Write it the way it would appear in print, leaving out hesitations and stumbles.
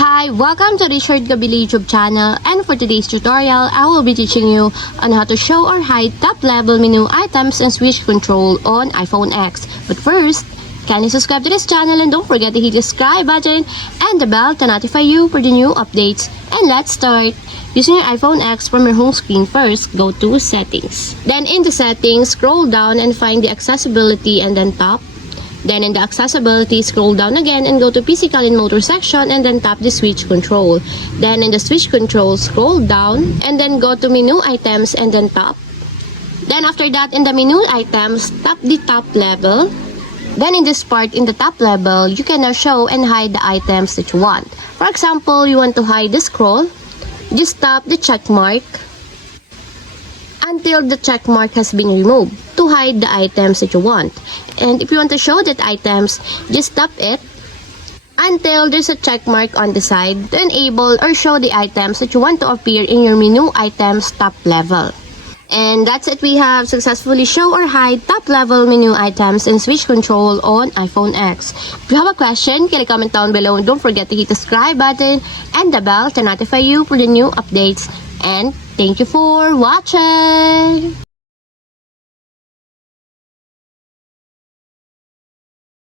Hi, welcome to the Short Gabili YouTube channel, and for today's tutorial, I will be teaching you on how to show or hide top-level menu items and switch control on iPhone X. But first, kindly subscribe to this channel and don't forget to hit the subscribe button and the bell to notify you for the new updates. And let's start. Using your iPhone X from your home screen first, go to Settings. Then in the Settings, scroll down and find the Accessibility and then Top. Then in the accessibility, scroll down again and go to physical and motor section and then tap the switch control. Then in the switch control, scroll down and then go to menu items and then tap. Then after that, in the menu items, tap the top level. Then in this part, in the top level, you can now show and hide the items that you want. For example, you want to hide the scroll, just tap the check mark until the check mark has been removed to hide the items that you want. And if you want to show that items, just tap it until there's a check mark on the side to enable or show the items that you want to appear in your menu items top level. And that's it. We have successfully show or hide top level menu items and switch control on iPhone X. If you have a question, can you comment down below and don't forget to hit the subscribe button and the bell to notify you for the new updates. And thank you for watching!